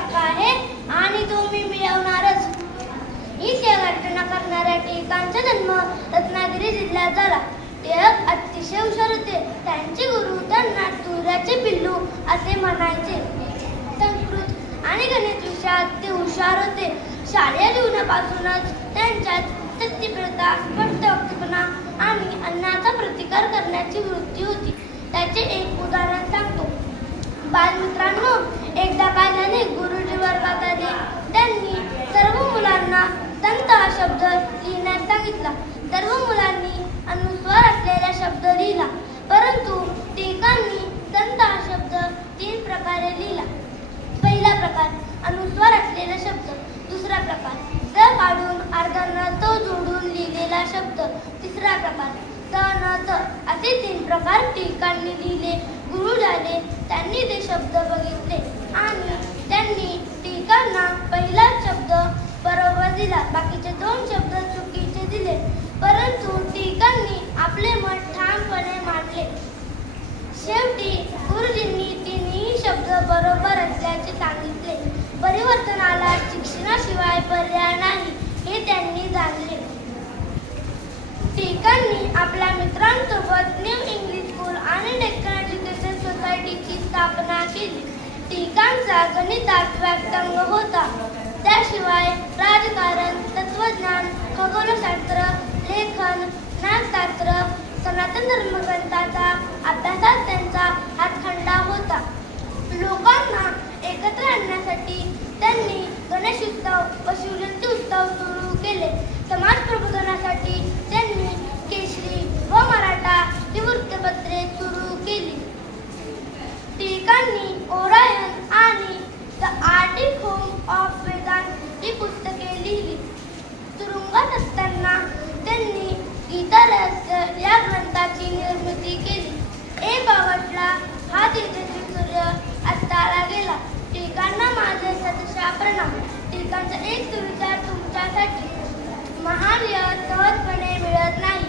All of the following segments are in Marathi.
हक्क आहे आणि तो मी मिळवणारच. हीच या घटना करणाऱ्या टिळकांचा जन्म रत्नागिरी जिल्ह्यात झाला. टिळक अतिशय हुशार होते. त्यांचे गुरु त्यांना तुऱ्याचे पिल्लू असे म्हणायचे. संस्कृत आणि गणित विषयात ते हुशार होते. शालेय जीवनापासूनच त्यांच्यात सत्यप्रियता, स्पष्ट वक्तेपणा आणि अन्यायाचा प्रतिकार करण्याची वृत्ती होती. त्याचे एक उदाहरण सांगतो. बालमित्रांनो, एकदा काय झाले, गुरुजी वर्गात आले. त्यांनी सर्व मुलांना दंत हा शब्द लिहिण्यास सांगितला. सर्व मुलांनी अनुस्वार असलेला शब्द लिहिला, परंतु टिळकांनी दंत हा शब्द 3 प्रकारे लिहिला. पहिला प्रकार अनुस्वार असलेला शब्द. दुसरा प्रकार ज काढून अर्धा न तो जोडून लिहिलेला शब्द. तिसरा प्रकार स न च असे 3 प्रकार टिळकांनी लिहिले. गुरु झाले. त्यांनी ते शब्द बघितले आणि त्यांनी टिळकांना पहिला शब्द बरोबर दिला, बाकीचे 2 शब्द चुकीचे दिले. परंतु टिळकांनी आपले मत ठामपणे मांडले. शेवटी गुरुजींनी 3ही शब्द बरोबर असल्याचे सांगितले. परिवर्तनाला शिक्षणाशिवाय पर्याय नाही हे त्यांनी जाणले. टिळकांनी आपल्या मित्रांसोबत न्यू इंग्लिश स्कूल आणि डेक्कन एज्युकेशन सोसायटीची स्थापना केली. टिळकांचा गणितात व्यासंग होता. त्याशिवाय राजकारण, तत्त्वज्ञान, खगोलशास्त्र, लेखन, नागशास्त्र, सनातन धर्मग्रंथाचा अभ्यासात त्यांचा हातखंडा होता. लोकांना एकत्र आणण्यासाठी त्यांनी गणेश उत्सव व शिवजयंती उत्सव सुरू केले. समाज प्रबोधनासाठी त्यांनी केसरी व मराठा ही वृत्तपत्रे सुरू केली. टिळकांनी ओरायन आणि the Arctic home of Vedanta ही पुस्तके लिहिली. तुरुंगात असताना त्यांनी गीता रहस्य या ग्रंथाची निर्मिती केली. 1 ऑगस्टला हा तेजस्वी सूर्य अस्ताला गेला. टिळकांना माझे सतशः प्रणाम. टिळकांचा एक सुविचार तुमच्यासाठी. महान यश सहजपणे मिळत नाही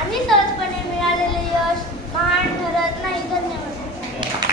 आणि सहजपणे मिळालेले यश महान ठरत नाही. धन्यवाद.